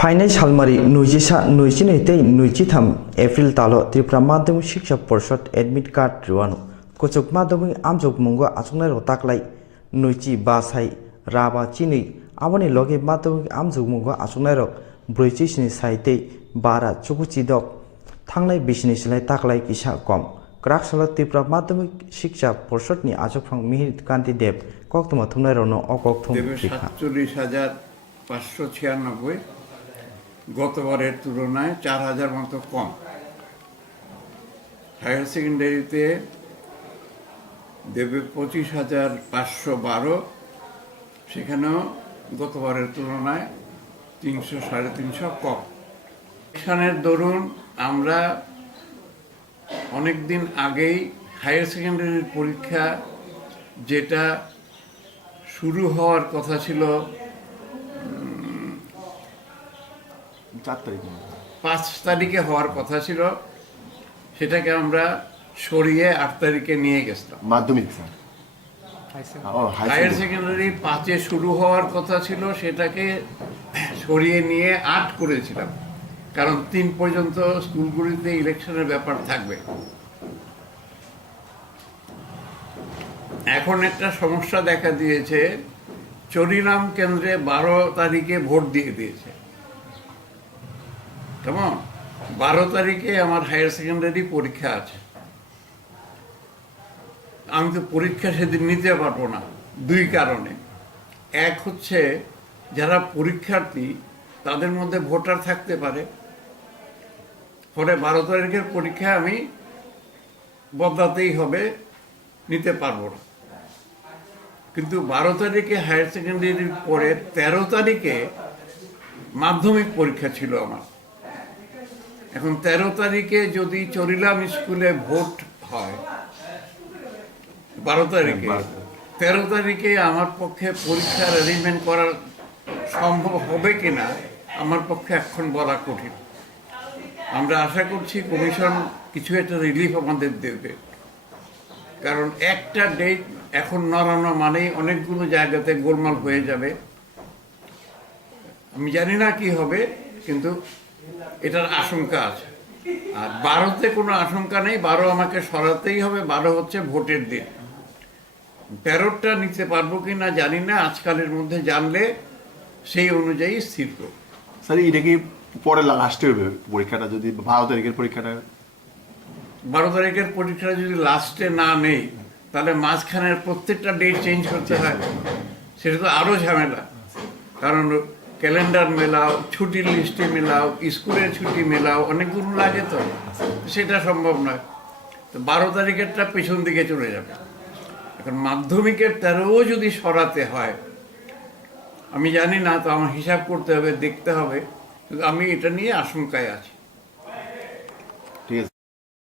फाइनाय सालमारी नैजिथाम एप्रिल तालो त्रिपुरा माध्यमिक शिक्षा परिषद एडमिट कार्ड रुवानु कोचक माध्यमिक आमजोग मुंगो आसुंगनाय रोताकलाय नैजि बासाय राबा चिनै आबनि लगे माध्यमिक आमजोग मुंगो आसुंगनाय रok ब्रैजि स्नि साइते बारा चुकुचिदक थांनाय बिसनि सिलाय ताकलाय किसा कम क्राकसाला त्रिपुरा माध्यमिक शिक्षा परिषद नि आजोगफ्रां मिहिर कान्ति देव कक्तमा थुमनाय रनो अकक्तम 47,596 গতবারের তুলনায় 4,000 মতো কম। হায়ার সেকেন্ডারিতে দেবে 25,512, সেখানেও গতবারের তুলনায় 300-350 কম। এখানের দরুন আমরা অনেক দিন আগেই হায়ার সেকেন্ডারির পরীক্ষা যেটা শুরু হওয়ার কথা ছিল 5 তারিখে হওয়ার কথা ছিল, সেটাকে আমরা সরিয়ে 8 তারিখে নিয়ে গেছিলাম। মাধ্যমিক হায়ার সেকেন্ডারি 5-এ শুরু হওয়ার কথা ছিল, সেটাকে সরিয়ে নিয়ে 8 করেছিলাম, কারণ 3 পর্যন্ত স্কুলগুলিতে ইলেকশনের ব্যাপার থাকবে। এখন একটা সমস্যা দেখা দিয়েছে, চরিলাম কেন্দ্রে 12 তারিখে ভোট দিয়ে দিয়েছে। কেমন 12 তারিখে আমার হায়ার সেকেন্ডারি পরীক্ষা আছে, আমি তো পরীক্ষা সেদিন নিতে পারবো না। 2 কারণে, এক হচ্ছে যারা পরীক্ষার্থী তাদের মধ্যে ভোটার থাকতে পারে, ফলে 12 তারিখের পরীক্ষা আমি বদলাতেই হবে, নিতে পারবো না। কিন্তু 12 তারিখে হায়ার সেকেন্ডারির পরে 13 তারিখে মাধ্যমিক পরীক্ষা ছিল আমার। এখন 13 তারিখে যদি চরিলাম স্কুলে ভোট হয় 12 তারিখে, 13 তারিখে আমার পক্ষে পরীক্ষার অ্যারেঞ্জমেন্ট করা সম্ভব হবে কিনা আমার পক্ষে এখন বলা কঠিন। আমরা আশা করছি কমিশন কিছু একটা রিলিফ আমাদের দেবে, কারণ একটা ডেট এখন নড়ানো মানেই অনেকগুলো জায়গাতে গোলমাল হয়ে যাবে। আমি জানি না কি হবে, কিন্তু এটার আশঙ্কা আছে। আর 12তে কোনো আশঙ্কা নেই, 12 আমাকে সরাতেই হবে। 12 হচ্ছে ভোটের দিন। 13টা নিতে পারবো কি না জানি না, আজকালের মধ্যে জানলে সেই অনুযায়ী স্থির করব। স্যার এটা কি পরে লাস্টে হবে পরীক্ষাটা, যদি 12 তারিখের পরীক্ষাটা 12 তারিখের পরীক্ষাটা যদি লাস্টে না নেই, তাহলে মাঝখানের প্রত্যেকটা ডেট চেঞ্জ করতে হয়, সেটা তো আরও ঝামেলা। কারণ ক্যালেন্ডার মেলাও, ছুটির লিস্টে মেলাও, স্কুলের ছুটি মেলাও, অনেকগুলো লাগে, তো সেটা সম্ভব নয়। তো 12 তারিখেরটা পেছন দিকে চলে যাবে। এখন মাধ্যমিকের 13ও যদি সরাতে হয়, আমি জানি না, তো আমার হিসাব করতে হবে, দেখতে হবে। কিন্তু আমি এটা নিয়ে আশঙ্কায় আছি।